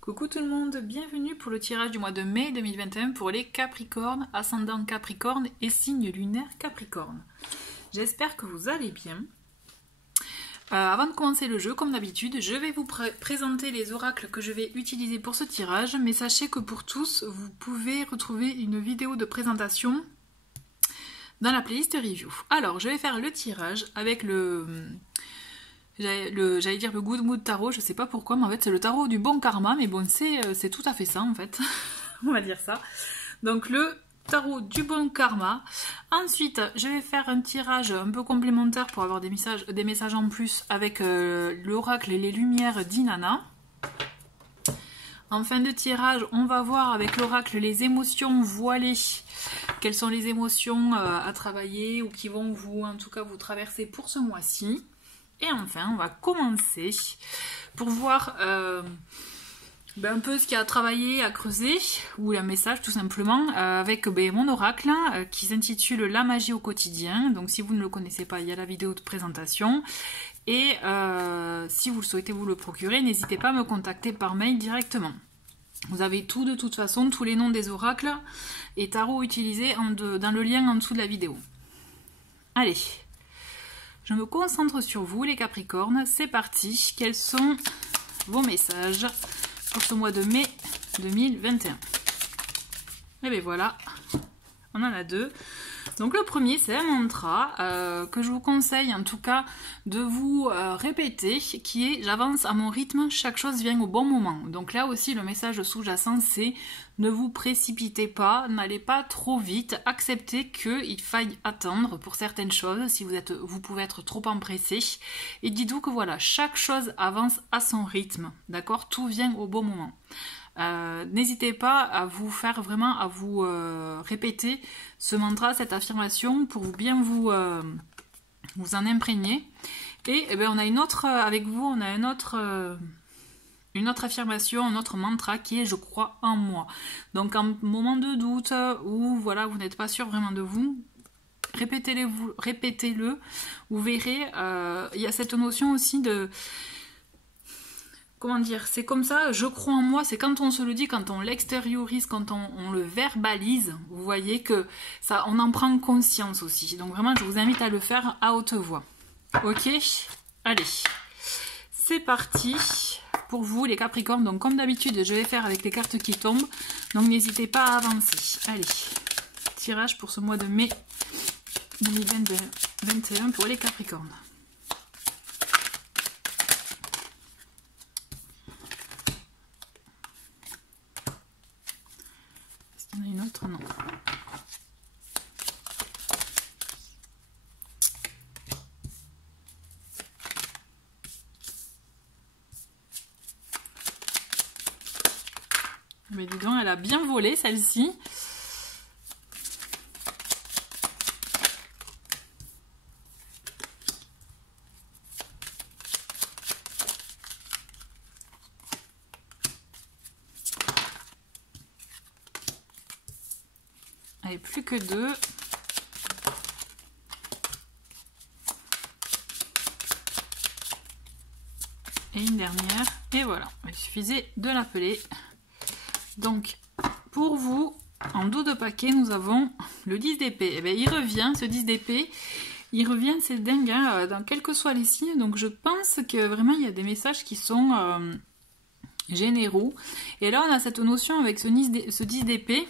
Coucou tout le monde, bienvenue pour le tirage du mois de mai 2021 pour les Capricornes, ascendant Capricorne et signe lunaire Capricorne. J'espère que vous allez bien. Avant de commencer le jeu, comme d'habitude, je vais vous présenter les oracles que je vais utiliser pour ce tirage, mais sachez que pour tous, vous pouvez retrouver une vidéo de présentation dans la playlist review. Alors, je vais faire le tirage avec j'allais dire le Good Mood Tarot, je sais pas pourquoi, mais en fait c'est le tarot du bon karma, mais bon, c'est tout à fait ça en fait, on va dire ça. Donc le tarot du bon karma. Ensuite, je vais faire un tirage un peu complémentaire pour avoir des messages en plus avec l'oracle et les lumières d'Inanna. En fin de tirage, on va voir avec l'oracle les émotions voilées. Quelles sont les émotions à travailler ou qui vont en tout cas vous traverser pour ce mois-ci. Et enfin, on va commencer pour voir un peu ce qu'il y a à travailler, à creuser, ou un message tout simplement, avec mon oracle qui s'intitule La magie au quotidien. Donc si vous ne le connaissez pas, il y a la vidéo de présentation. Et si vous le souhaitez vous le procurer, n'hésitez pas à me contacter par mail directement. Vous avez tout de toute façon, tous les noms des oracles et tarots utilisés dans le lien en dessous de la vidéo. Allez! Je me concentre sur vous les Capricornes, c'est parti. Quels sont vos messages pour ce mois de mai 2021? Et bien voilà, on en a deux. Donc le premier c'est un mantra que je vous conseille en tout cas de vous répéter, qui est « J'avance à mon rythme, chaque chose vient au bon moment ». Donc là aussi le message sous-jacent c'est « Ne vous précipitez pas, n'allez pas trop vite, acceptez qu'il faille attendre pour certaines choses si vous pouvez être trop empressé. Et dites-vous que voilà, chaque chose avance à son rythme, d'accord? Tout vient au bon moment ». N'hésitez pas à vous faire vraiment, à vous répéter ce mantra, cette affirmation pour bien vous en imprégner. Et, on a une autre, avec vous, on a une autre affirmation, un autre mantra qui est « Je crois en moi ». Donc en moment de doute ou voilà, vous n'êtes pas sûr vraiment de vous, répétez-le, vous verrez, il y a cette notion aussi de... Comment dire, c'est comme ça, je crois en moi, c'est quand on se le dit, quand on l'extériorise, quand on le verbalise, vous voyez que ça, on en prend conscience aussi. Donc vraiment, je vous invite à le faire à haute voix. Ok? Allez, c'est parti pour vous les Capricornes. Donc comme d'habitude, je vais faire avec les cartes qui tombent, donc n'hésitez pas à avancer. Allez, tirage pour ce mois de mai 2021 pour les Capricornes. Il y en a une autre, non. Mais dis donc, elle a bien volé celle-ci. Allez, plus que deux. Et une dernière. Et voilà, il suffisait de l'appeler. Donc, pour vous, en dos de paquet, nous avons le 10 d'épée. Eh bien, il revient, ce 10 d'épée. Il revient, c'est dingue, hein, dans quels que soient les signes. Donc, je pense que vraiment, il y a des messages qui sont généraux. Et là, on a cette notion avec ce 10 d'épée.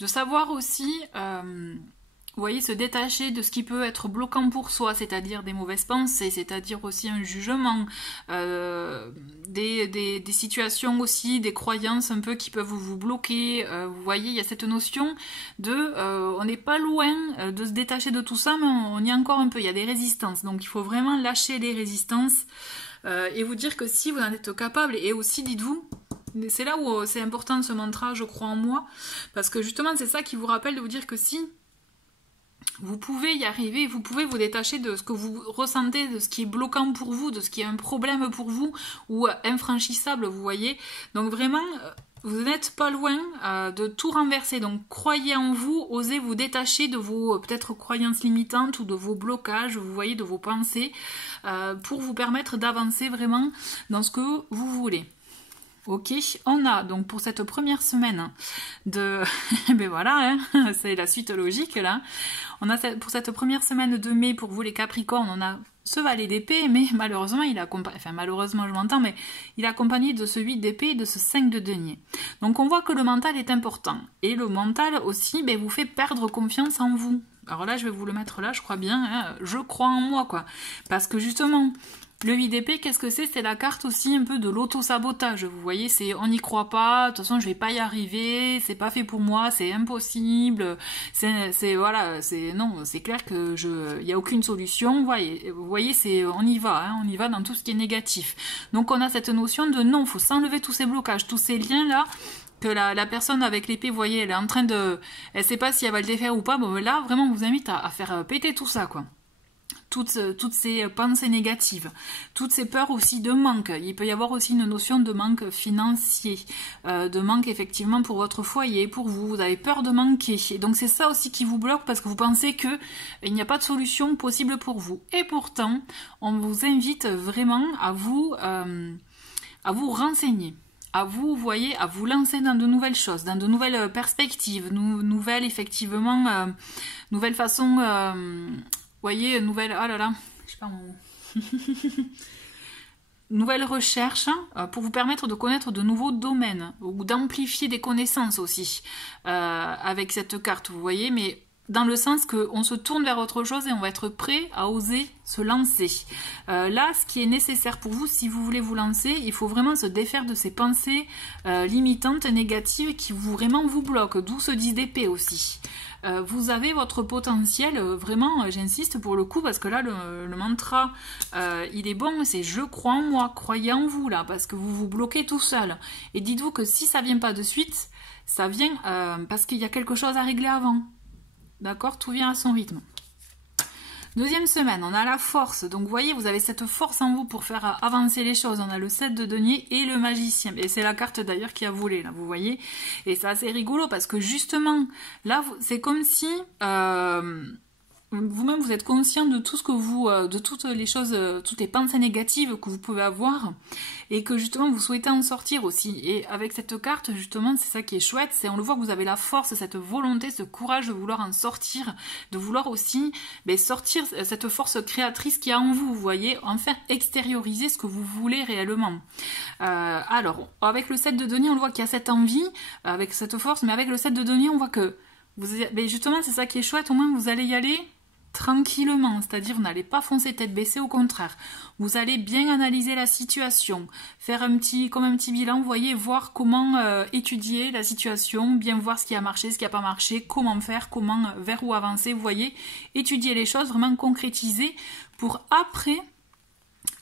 De savoir aussi, vous voyez, se détacher de ce qui peut être bloquant pour soi, c'est-à-dire des mauvaises pensées, c'est-à-dire aussi un jugement, des situations aussi, des croyances un peu qui peuvent vous bloquer. Vous voyez, il y a cette notion de, on n'est pas loin de se détacher de tout ça, mais on y est encore un peu, il y a des résistances. Donc il faut vraiment lâcher les résistances et vous dire que si vous en êtes capable, et aussi dites-vous, c'est là où c'est important ce mantra, je crois en moi, parce que justement c'est ça qui vous rappelle de vous dire que si vous pouvez y arriver, vous pouvez vous détacher de ce que vous ressentez, de ce qui est bloquant pour vous, de ce qui est un problème pour vous, ou infranchissable, vous voyez. Donc vraiment, vous n'êtes pas loin de tout renverser. Donc croyez en vous, osez vous détacher de vos peut-être croyances limitantes ou de vos blocages, vous voyez, de vos pensées, pour vous permettre d'avancer vraiment dans ce que vous voulez. Ok, on a donc pour cette première semaine de... ben voilà, hein, c'est la suite logique là. On a pour cette première semaine de mai, pour vous les Capricornes, on a ce valet d'épée, mais malheureusement, il est accompagné, enfin malheureusement je m'entends, mais il est accompagné de ce 8 d'épée et de ce 5 de denier. Donc on voit que le mental est important. Et le mental aussi ben, vous fait perdre confiance en vous. Alors là, je vais vous le mettre là, je crois bien, hein, je crois en moi, quoi. Parce que justement... Le 8 d'épée, qu'est-ce que c'est? C'est la carte aussi un peu de l'auto-sabotage. Vous voyez, c'est on n'y croit pas, de toute façon je vais pas y arriver, c'est pas fait pour moi, c'est impossible, c'est voilà, c'est non, c'est clair que il y a aucune solution. Vous voyez, c'est on y va, hein, on y va dans tout ce qui est négatif. Donc on a cette notion de non, faut s'enlever tous ces blocages, tous ces liens là. Que la personne avec l'épée, vous voyez, elle est en train de, elle sait pas si elle va le défaire ou pas. Bon là, vraiment, on vous invite à faire péter tout ça, quoi. Toutes ces pensées négatives, toutes ces peurs aussi de manque. Il peut y avoir aussi une notion de manque financier, de manque effectivement pour votre foyer, pour vous. Vous avez peur de manquer. Et donc c'est ça aussi qui vous bloque parce que vous pensez que il n'y a pas de solution possible pour vous. Et pourtant, on vous invite vraiment à vous renseigner. À vous, voyez, à vous lancer dans de nouvelles choses, dans de nouvelles perspectives, nouvelles effectivement, nouvelles façons... voyez, nouvelle, oh là là, je sais pas mon mot. Nouvelle recherche pour vous permettre de connaître de nouveaux domaines ou d'amplifier des connaissances aussi avec cette carte, vous voyez, mais dans le sens qu'on se tourne vers autre chose et on va être prêt à oser se lancer. Là, ce qui est nécessaire pour vous, si vous voulez vous lancer, il faut vraiment se défaire de ces pensées limitantes, négatives qui vraiment vous bloquent, d'où ce 10 d'épée aussi. Vous avez votre potentiel, vraiment, j'insiste pour le coup, parce que là, le mantra, il est bon, c'est « je crois en moi », croyez en vous, là, parce que vous vous bloquez tout seul. Et dites-vous que si ça vient pas de suite, ça vient parce qu'il y a quelque chose à régler avant. D'accord? Tout vient à son rythme. Deuxième semaine, on a la force. Donc, vous voyez, vous avez cette force en vous pour faire avancer les choses. On a le 7 de denier et le magicien. Et c'est la carte d'ailleurs qui a volé, là, vous voyez. Et c'est assez rigolo parce que justement, là, c'est comme si... vous-même, vous êtes conscient de tout ce que vous, de toutes les choses, toutes les pensées négatives que vous pouvez avoir, et que justement vous souhaitez en sortir aussi. Et avec cette carte, justement, c'est ça qui est chouette, c'est on le voit que vous avez la force, cette volonté, ce courage de vouloir en sortir, de vouloir aussi sortir cette force créatrice qu'il y a en vous, vous voyez, enfin extérioriser ce que vous voulez réellement. Alors, avec le 7 de denier, on le voit qu'il y a cette envie, avec cette force, mais avec le 7 de denier, on voit que justement, c'est ça qui est chouette, au moins vous allez y aller tranquillement, c'est-à-dire vous n'allez pas foncer tête baissée, au contraire. Vous allez bien analyser la situation, faire comme un petit bilan, vous voyez, voir comment étudier la situation, bien voir ce qui a marché, ce qui n'a pas marché, comment faire, vers où avancer, vous voyez, étudier les choses, vraiment concrétiser pour après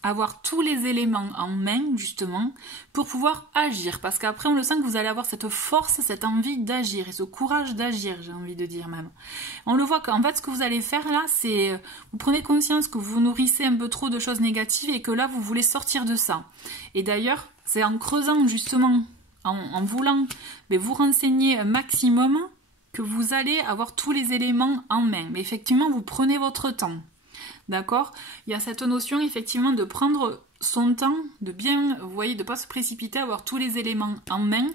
avoir tous les éléments en main, justement, pour pouvoir agir. Parce qu'après, on le sent que vous allez avoir cette force, cette envie d'agir, et ce courage d'agir, j'ai envie de dire même. On le voit qu'en fait, ce que vous allez faire là, c'est... Vous prenez conscience que vous nourrissez un peu trop de choses négatives et que là, vous voulez sortir de ça. Et d'ailleurs, c'est en creusant, justement, en voulant vous renseigner un maximum, que vous allez avoir tous les éléments en main. Mais effectivement, vous prenez votre temps. D'accord? Il y a cette notion effectivement de prendre son temps, de bien, vous voyez, de ne pas se précipiter, avoir tous les éléments en main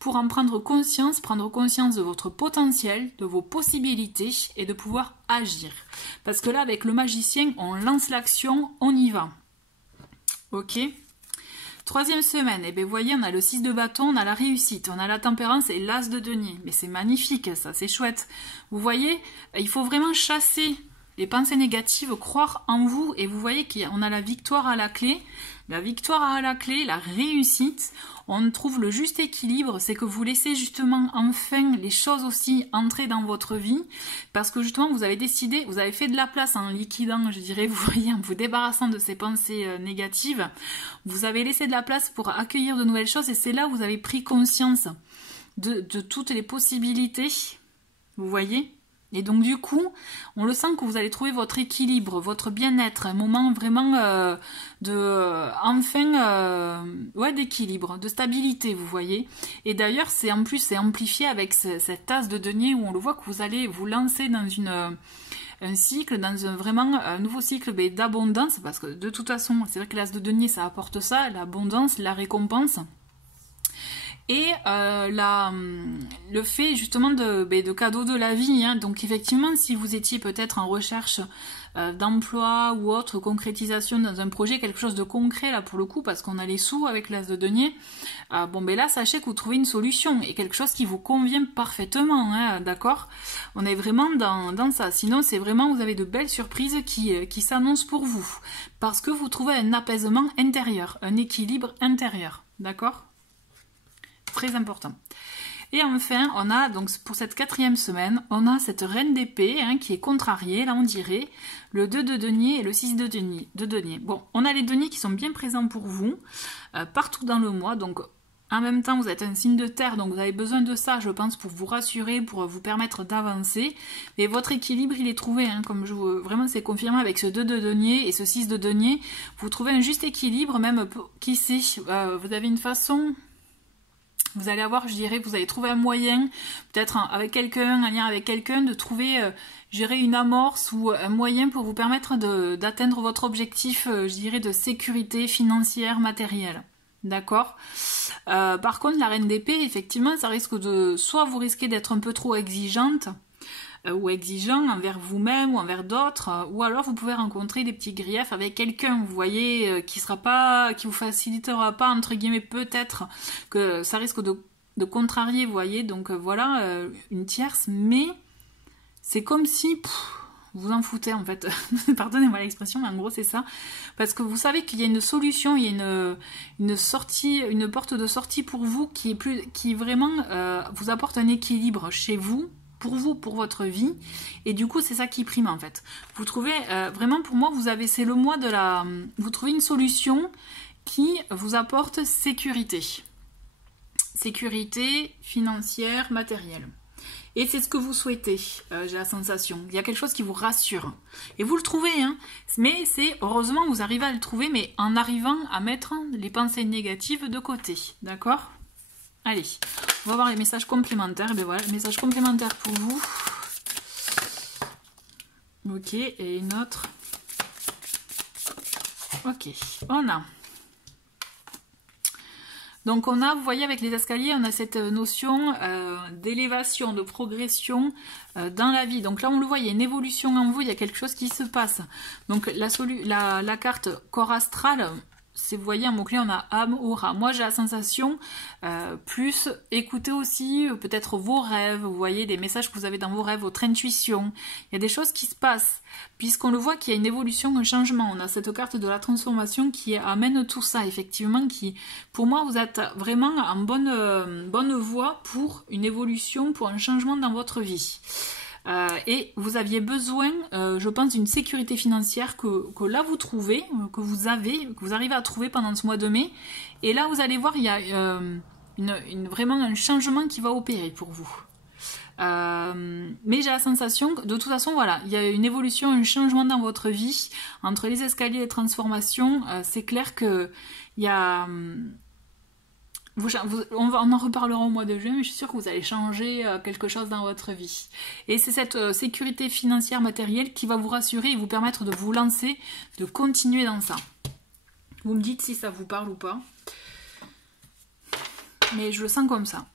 pour en prendre conscience de votre potentiel, de vos possibilités et de pouvoir agir. Parce que là, avec le magicien, on lance l'action, on y va. Ok? Troisième semaine, et bien vous voyez, on a le 6 de bâton, on a la réussite, on a la tempérance et l'as de denier. Mais c'est magnifique, ça, c'est chouette. Vous voyez, il faut vraiment chasser les pensées négatives, croire en vous, et vous voyez qu'on a la victoire à la clé. La victoire à la clé, la réussite, on trouve le juste équilibre, c'est que vous laissez justement enfin les choses aussi entrer dans votre vie, parce que justement vous avez décidé, vous avez fait de la place en liquidant, je dirais, vous voyez, en vous débarrassant de ces pensées négatives, vous avez laissé de la place pour accueillir de nouvelles choses, et c'est là où vous avez pris conscience de toutes les possibilités, vous voyez. Et donc du coup, on le sent que vous allez trouver votre équilibre, votre bien-être, un moment vraiment d'équilibre, de stabilité, vous voyez. Et d'ailleurs, c'est amplifié avec cet as de denier où on le voit que vous allez vous lancer dans un cycle, dans un nouveau cycle d'abondance, parce que de toute façon, c'est vrai que l'as de denier, ça apporte ça, l'abondance, la récompense. Et le fait justement de cadeaux de la vie, hein. Donc effectivement, si vous étiez peut-être en recherche d'emploi ou autre concrétisation dans un projet, quelque chose de concret là pour le coup, parce qu'on a les sous avec l'as de denier, là sachez que vous trouvez une solution et quelque chose qui vous convient parfaitement, hein, d'accord? On est vraiment dans ça, sinon c'est vraiment, vous avez de belles surprises qui s'annoncent pour vous, parce que vous trouvez un apaisement intérieur, un équilibre intérieur, d'accord? Très important. Et enfin, on a donc pour cette 4e semaine, on a cette reine d'épée hein, qui est contrariée, là on dirait, le 2 de denier et le 6 de denier. Bon, on a les deniers qui sont bien présents pour vous, partout dans le mois, donc en même temps vous êtes un signe de terre, donc vous avez besoin de ça, je pense, pour vous rassurer, pour vous permettre d'avancer. Et votre équilibre, il est trouvé, hein, vraiment c'est confirmé avec ce 2 de denier et ce 6 de denier, vous trouvez un juste équilibre, même, qui sait, vous avez une façon... Vous allez avoir, je dirais, vous allez trouver un moyen, peut-être avec quelqu'un, un lien avec quelqu'un, de trouver, je dirais, une amorce ou un moyen pour vous permettre d'atteindre votre objectif, je dirais, de sécurité financière, matérielle. D'accord ? Par contre, la reine d'épée, effectivement, ça risque soit vous risquez d'être un peu trop exigeante, ou exigeant envers vous-même ou envers d'autres, ou alors vous pouvez rencontrer des petits griefs avec quelqu'un, vous voyez, qui vous facilitera pas, entre guillemets, peut-être que ça risque de contrarier, vous voyez, donc voilà, une tierce, mais c'est comme si vous en foutez en fait, pardonnez-moi l'expression, mais en gros c'est ça, parce que vous savez qu'il y a une solution, il y a une sortie, une porte de sortie pour vous qui vraiment vous apporte un équilibre chez vous, pour votre vie, et du coup c'est ça qui prime en fait. Vous trouvez vraiment, pour moi, c'est le mois vous trouvez une solution qui vous apporte sécurité financière, matérielle, et c'est ce que vous souhaitez. J'ai la sensation, il y a quelque chose qui vous rassure et vous le trouvez, hein, mais c'est heureusement vous arrivez à le trouver, mais en arrivant à mettre les pensées négatives de côté, d'accord? Allez, on va voir les messages complémentaires. Et bien voilà, les messages complémentaires pour vous. Ok, et une autre. Ok, on a. Donc on a, vous voyez, avec les escaliers, on a cette notion d'élévation, de progression dans la vie. Donc là, on le voit, il y a une évolution en vous, il y a quelque chose qui se passe. Donc la carte corps astral... Vous voyez, un mot-clé, on a âme, aura. Moi, j'ai la sensation, plus écoutez aussi peut-être vos rêves, vous voyez, des messages que vous avez dans vos rêves, votre intuition. Il y a des choses qui se passent, puisqu'on le voit qu'il y a une évolution, un changement. On a cette carte de la transformation qui amène tout ça, effectivement, qui, pour moi, vous êtes vraiment en bonne voie pour une évolution, pour un changement dans votre vie. Et vous aviez besoin, je pense, d'une sécurité financière que là vous trouvez, que vous arrivez à trouver pendant ce mois de mai. Et là vous allez voir, il y a vraiment un changement qui va opérer pour vous. Mais j'ai la sensation que de toute façon, voilà, il y a une évolution, un changement dans votre vie. Entre les escaliers et les transformations, c'est clair que il y a... on en reparlera au mois de juin, mais je suis sûre que vous allez changer quelque chose dans votre vie. Et c'est cette sécurité financière matérielle qui va vous rassurer et vous permettre de vous lancer, de continuer dans ça. Vous me dites si ça vous parle ou pas. Mais je le sens comme ça.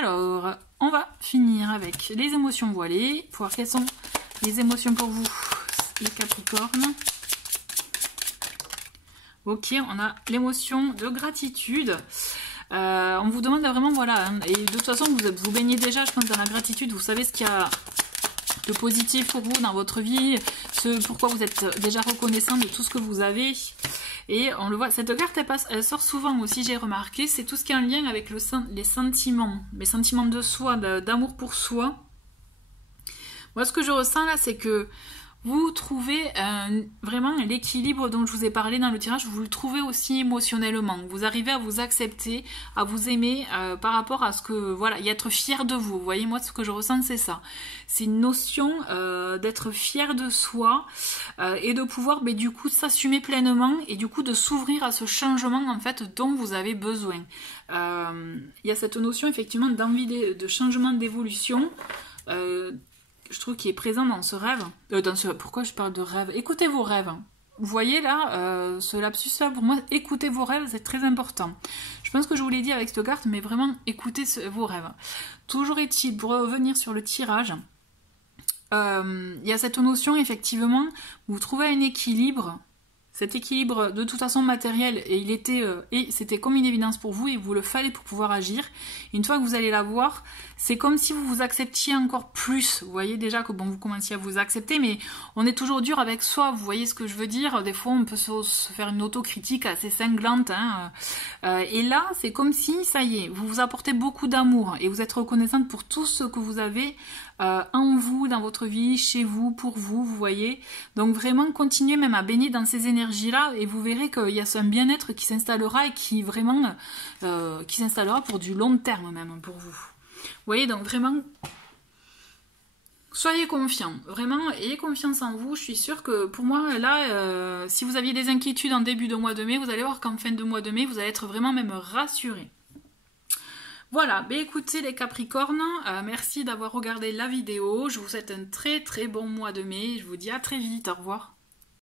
Alors, on va finir avec les émotions voilées. Pour voir quelles sont les émotions pour vous, les Capricornes. Ok, on a l'émotion de gratitude. On vous demande vraiment, voilà, hein, et de toute façon, vous baignez déjà, je pense, dans la gratitude. Vous savez ce qu'il y a de positif pour vous dans votre vie, pourquoi vous êtes déjà reconnaissant de tout ce que vous avez. Et on le voit, cette carte, elle sort souvent aussi, j'ai remarqué, c'est tout ce qui est en lien avec les sentiments de soi, d'amour pour soi. Moi, ce que je ressens là, c'est que vous trouvez vraiment l'équilibre dont je vous ai parlé dans le tirage, vous le trouvez aussi émotionnellement. Vous arrivez à vous accepter, à vous aimer par rapport à ce que, voilà, et être fier de vous. Vous voyez, moi, ce que je ressens, c'est ça. C'est une notion d'être fier de soi et de pouvoir, mais, du coup, s'assumer pleinement et du coup de s'ouvrir à ce changement, en fait, dont vous avez besoin. Il y a cette notion, effectivement, d'envie de changement, d'évolution. Je trouve qu'il est présent dans ce rêve. Pourquoi je parle de rêve? Écoutez vos rêves. Vous voyez là, ce lapsus là, pour moi, écoutez vos rêves, c'est très important. Je pense que je vous l'ai dit avec cette carte, mais vraiment, écoutez vos rêves. Toujours est-il, pour revenir sur le tirage, il y a cette notion, effectivement, où vous trouvez un équilibre. Cet équilibre, de toute façon matériel, et c'était comme une évidence pour vous, et vous le fallait pour pouvoir agir. Une fois que vous allez l'avoir, c'est comme si vous vous acceptiez encore plus. Vous voyez déjà que bon, vous commenciez à vous accepter, mais on est toujours dur avec soi. Vous voyez ce que je veux dire? Des fois, on peut se faire une autocritique assez cinglante. Hein. Et là, c'est comme si, ça y est, vous vous apportez beaucoup d'amour, et vous êtes reconnaissante pour tout ce que vous avez en vous, dans votre vie, chez vous, pour vous, vous voyez. Donc vraiment, continuez même à baigner dans ces énergies-là, et vous verrez qu'il y a un bien-être qui s'installera, et qui vraiment, qui s'installera pour du long terme même, pour vous. Vous voyez, donc vraiment, soyez confiants, vraiment, ayez confiance en vous. Je suis sûre que pour moi, là, si vous aviez des inquiétudes en début de mois de mai, vous allez voir qu'en fin de mois de mai, vous allez être vraiment même rassurés. Voilà, ben écoutez les Capricornes, merci d'avoir regardé la vidéo. Je vous souhaite un très très bon mois de mai. Je vous dis à très vite, au revoir.